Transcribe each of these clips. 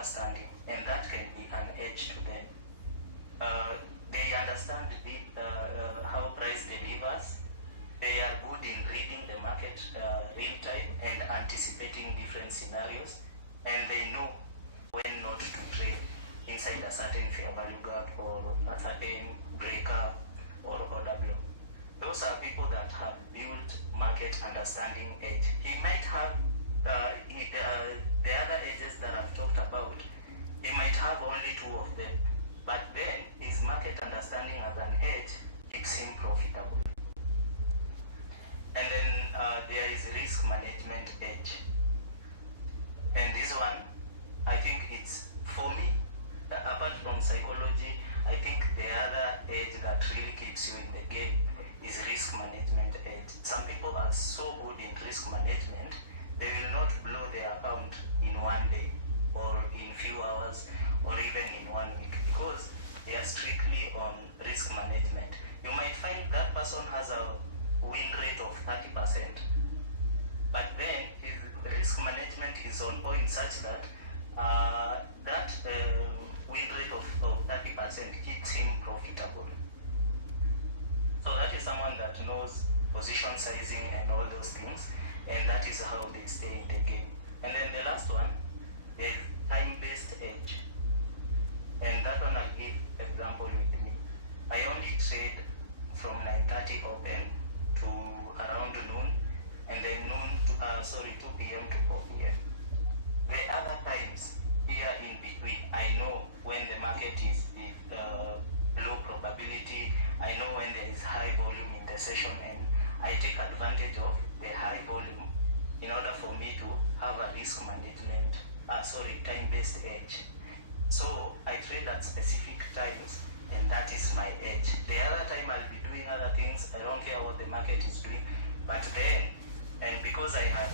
understanding, and that can be an edge to them. They understand how price delivers. They are good in reading the market real time and anticipating different scenarios, and they know when not to trade inside a certain fair value gap or a certain breakup or order block. Those are people that have built market understanding edge. He might have the other edges that I've talked about. He might have only two of them, but then his market understanding as an edge keeps him profitable. And then there is risk management edge. And this one, I think it's, for me, apart from psychology, I think the other edge that really keeps you in the game is risk management edge. Some people are so good in risk management, they will not blow their account in one day or in few hours or even in 1 week because they are strictly on risk management. You might find that person has a win rate of 30%, but then his risk management is on point such that win rate of 30% keeps him profitable. So that is someone that knows position sizing and all those things, and that is how they stay in the game. And then the last one is time-based edge, and that one I'll give example with me. I only trade from 9:30 open to around noon, and then 2 p.m. to 4 p.m. The other times here in between, I know when the market is low probability, I know when there is high volume in the session, and I take advantage of the high volume in order for me to have a risk management, time-based edge. So I trade at specific times, and that is my edge. The other time I'll be doing other things, I don't care what the market is doing, but then, and because I had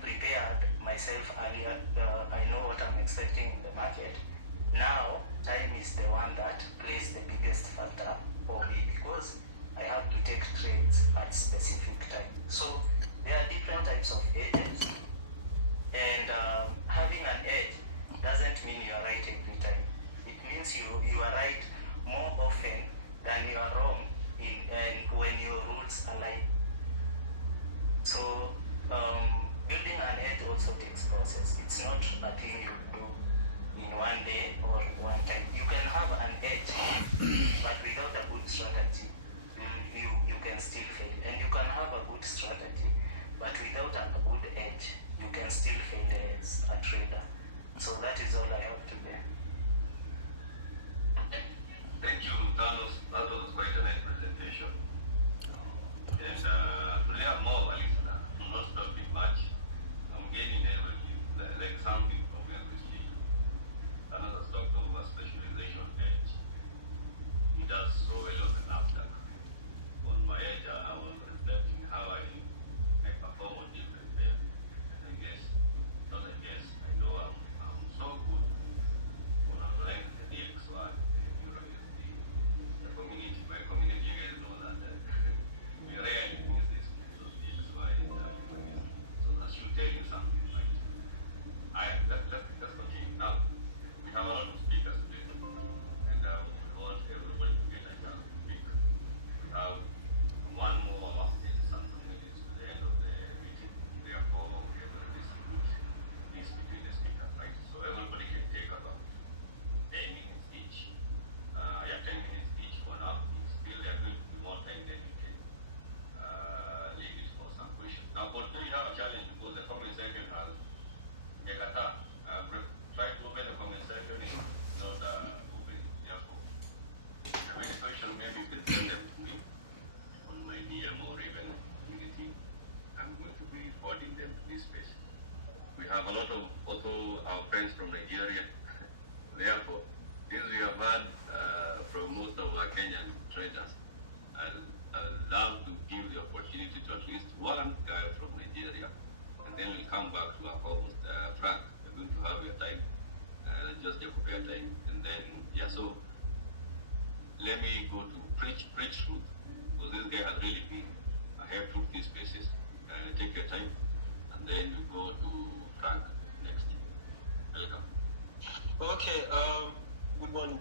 prepared myself earlier, I know what I'm expecting in the market. Now, time is the one that plays the biggest factor for me because I have to take trades at specific time. So there are different types of edges, and having an edge doesn't mean you are right every time. It means you are right more often than you are wrong when your rules align. So building an edge also takes process. It's not a thing you do in one day or one time. You can have an edge, but without a good strategy, you can still fail. And you can have a good strategy, but without a good edge, you can still fail as a trader. So that is all I have today. Thank you, Carlos. That was quite a nice presentation. And to learn more, I'm not talking much. I'm getting everything. Like some people obviously, another stock over specialization edge. He does so well on the NASDAQ. On my edge, I was reflecting how I perform on different pairs. And I know I'm so good on applying the DXY, the EURUSD. My community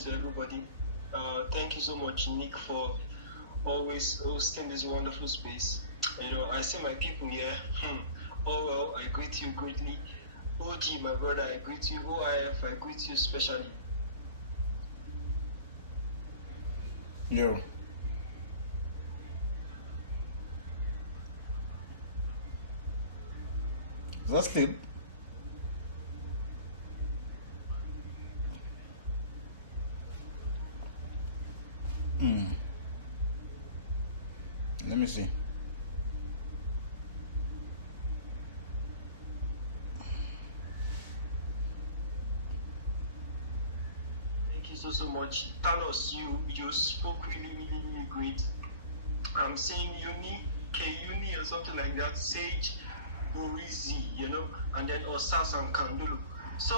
to everybody. Thank you so much, Nick, for always hosting this wonderful space. I see my people here. Oh well, I greet you greatly. OG, my brother, I greet you. OIF, I greet you specially. Yo. Is that sleep? Let me see. Thank you so much. Thanos, you spoke really great. I'm saying Uni or something like that, Sage, Urizi, and then Osas and Kandulu. So,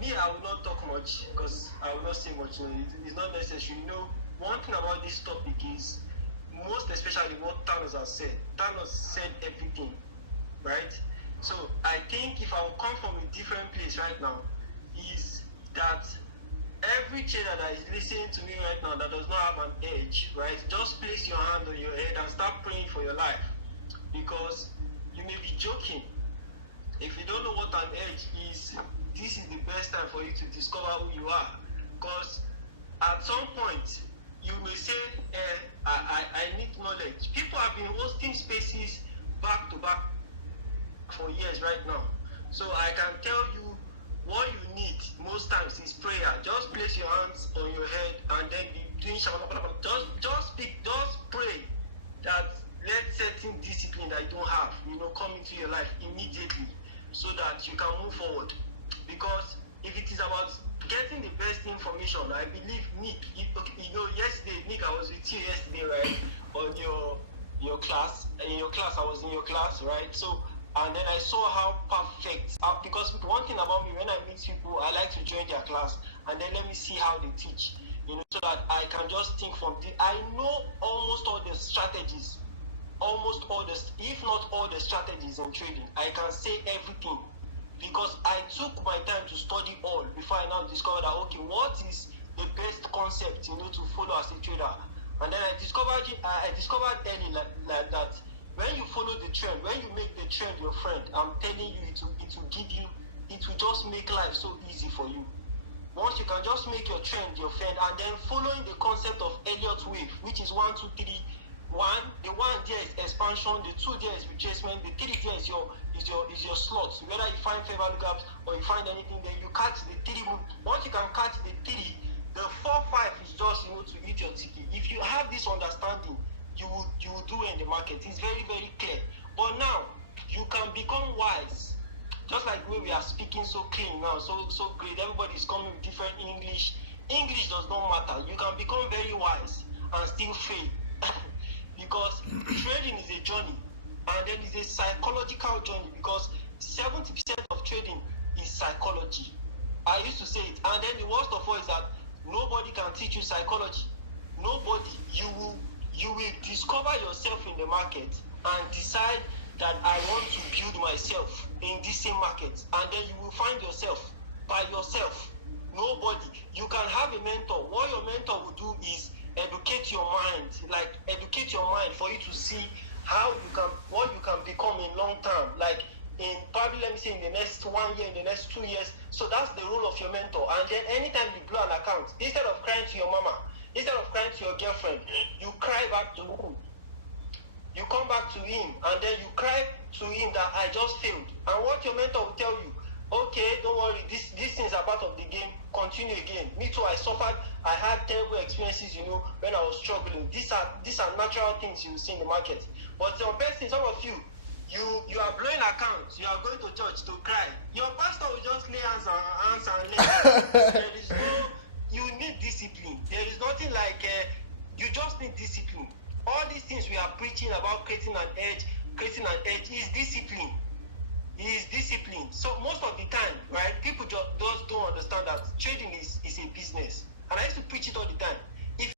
me, I will not talk much because I will not say much. It's not necessary. One thing about this topic is, most especially what Thanos has said. Thanos said everything, right? So, I think if I will come from a different place right now, is that every trader that is listening to me right now that does not have an edge, right? Just place your hand on your head and start praying for your life. Because you may be joking. If you don't know what an edge is, this is the best time for you to discover who you are. Because at some point, you may say, I need knowledge. People have been hosting spaces back to back for years right now. So I can tell you what you need most times is prayer. Just place your hands on your head and then be doing just pray that let certain discipline that you don't have, come into your life immediately so that you can move forward. Because if it is about getting the best information, I believe Nick, yesterday, Nick, I was with you yesterday, right? On your class. In your class, I was in your class, right? So, and then I saw how perfect, because one thing about me, when I meet people, I like to join their class and then let me see how they teach, so that I can just think I know almost all the strategies, if not all the strategies in trading. I can say everything because I took my time to study all before I now discovered that, okay, what is the best concept, to follow as a trader. And then I discovered early like that. When you follow the trend, when you make the trend your friend, I'm telling you, it will just make life so easy for you. Once you can just make your trend your friend, and then following the concept of Elliott wave, which is 1, 2, 3. The 1 there is expansion, the 2 there is retracement, the 3 there is your slots. Whether you find fair value gaps or you find anything there, you catch the 3 move. Once you can catch the 3, the 4, 5 is just to eat your ticket. If you have this understanding, you will do in the market. It's very, very clear. But now you can become wise. Just like the way we are speaking so clean now, so great. Everybody is coming with different English. English does not matter. You can become very wise and still fail. Because trading is a journey, and then it's a psychological journey, because 70% of trading is psychology. I used to say it, and then the worst of all is that nobody can teach you psychology. Nobody. You will discover yourself in the market and decide that I want to build myself in this same market, and then you will find yourself by yourself. Nobody. You can have a mentor. What your mentor will do is educate your mind for you to see what you can become in long term, like in probably, let me say, in the next 1 year, in the next 2 years. So that's the role of your mentor. And then anytime you blow an account, instead of crying to your mama, instead of crying to your girlfriend, you cry back to who? You come back to him, and then you cry to him that I just failed. And what your mentor will tell you, okay, don't worry, these things are part of the game, continue again. Me too, I suffered, I had terrible experiences, when I was struggling. These are natural things you see in the market. But some of you are blowing accounts, you are going to church to cry. Your pastor will just lay hands and legs. You need discipline. There is nothing like, you just need discipline. All these things we are preaching about creating an edge is discipline. Is discipline. So most of the time, right, people just don't understand that trading is a business. And I used to preach it all the time.